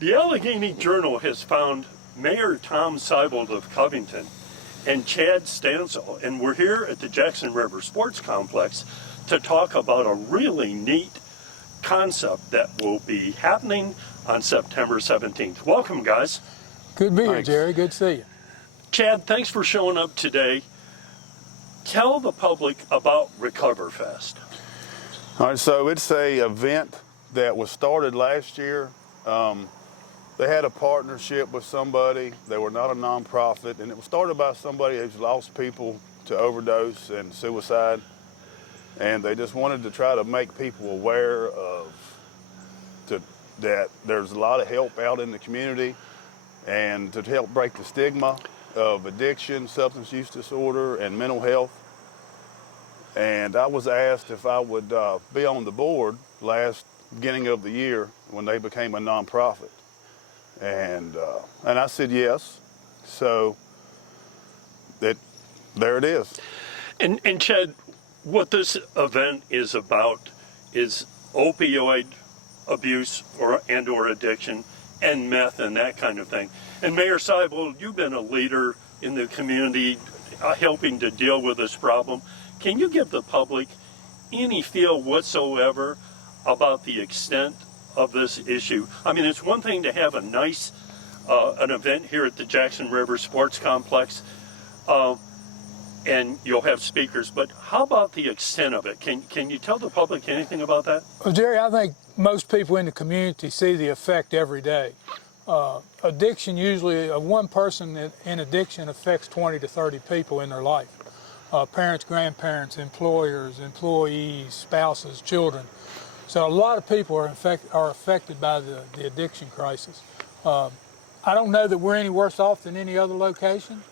The Allegheny Journal has found Mayor Tom Sibold of Covington and Chad Stancil, and we're here at the Jackson River Sports Complex to talk about a really neat concept that will be happening on September 17th. Welcome, guys. Good to be here, Jerry. Good to see you. Chad, thanks for showing up today. Tell the public about Recoverfest. All right, so it's a event that was started last year. They had a partnership with somebody. They were not a nonprofit, and it was started by somebody who's lost people to overdose and suicide. And they just wanted to try to make people aware of that there's a lot of help out in the community, and to help break the stigma of addiction, substance use disorder, and mental health. And I was asked if I would be on the board last beginning of the year when they became a nonprofit. And I said yes. So there it is. And Chad, what this event is about is opioid abuse or addiction and meth and that kind of thing. And Mayor Sibold, you've been a leader in the community helping to deal with this problem. Can you give the public any feel whatsoever about the extent of this issue? I mean, it's one thing to have a nice an event here at the Jackson River Sports Complex, and you'll have speakers, but how about the extent of it? Can you tell the public anything about that? Well, Jerry, I think most people in the community see the effect every day. Addiction, usually one person in addiction affects 20 to 30 people in their life. Parents, grandparents, employers, employees, spouses, children. So a lot of people are affected by the addiction crisis. I don't know that we're any worse off than any other location.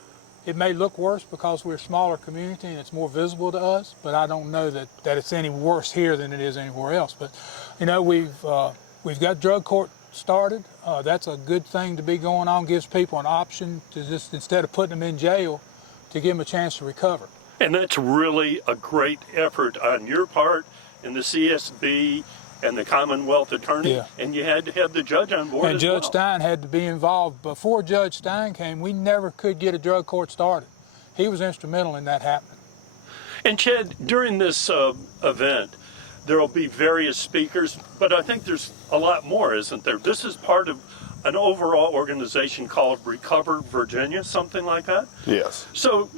It may look worse because we're a smaller community and it's more visible to us, but I don't know that it's any worse here than it is anywhere else. But you know, we've got drug court started. That's a good thing to be going on. Gives people an option to just, instead of putting them in jail, to give them a chance to recover. And that's really a great effort on your part and the CSB and the Commonwealth Attorney. Yeah. And you had to have the judge on board and as Judge well. Stein had to be involved. Before Judge Stein came, we never could get a drug court started. He was instrumental in that happening. And Chad, during this event, there will be various speakers, but I think there's a lot more, isn't there? This is part of an overall organization called Recover Virginia, something like that? Yes. So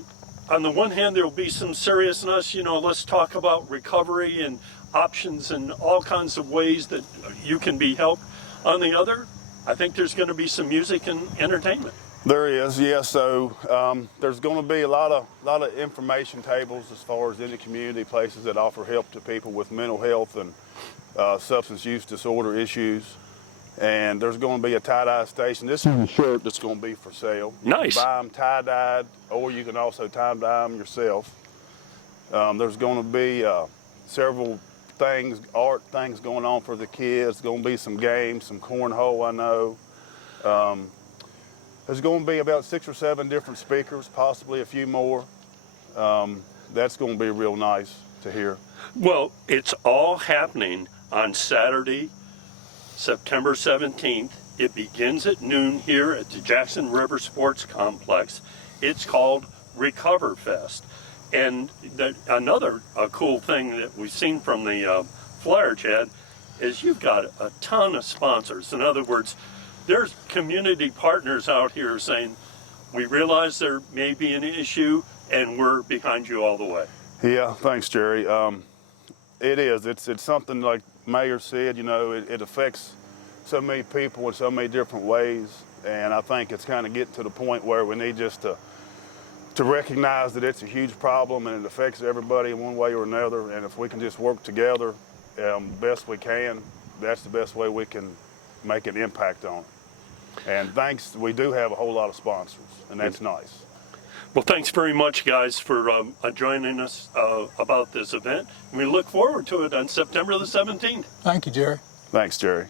on the one hand, there will be some seriousness, you know, let's talk about recovery and options and all kinds of ways that you can be helped. On the other, I think there's going to be some music and entertainment. There is, yes. So there's going to be a lot of information tables as far as in the community, places that offer help to people with mental health and substance use disorder issues. And there's going to be a tie-dye station. This is a shirt that's going to be for sale. Nice. You can buy them tie-dyed, or you can also tie-dye them yourself. There's going to be several things, art things going on for the kids. Going to be some games, some cornhole, I know. There's going to be about 6 or 7 different speakers, possibly a few more. That's going to be real nice to hear. Well, it's all happening on Saturday, September 17th. It begins at noon here at the Jackson River Sports Complex. It's called Recoverfest. And another cool thing that we've seen from the flyer, Chad, is you've got a ton of sponsors. In other words, there's community partners out here saying, we realize there may be an issue and we're behind you all the way. Yeah, thanks, Jerry. It is. It's something like Mayor said, you know, it affects so many people in so many different ways. And I think it's kind of getting to the point where we need just to recognize that it's a huge problem and it affects everybody in one way or another. And if we can just work together best we can, that's the best way we can make an impact on it. And thanks, we do have a whole lot of sponsors, and that's nice. Well, thanks very much, guys, for joining us about this event. We look forward to it on September the 17th. Thank you, Jerry. Thanks, Jerry.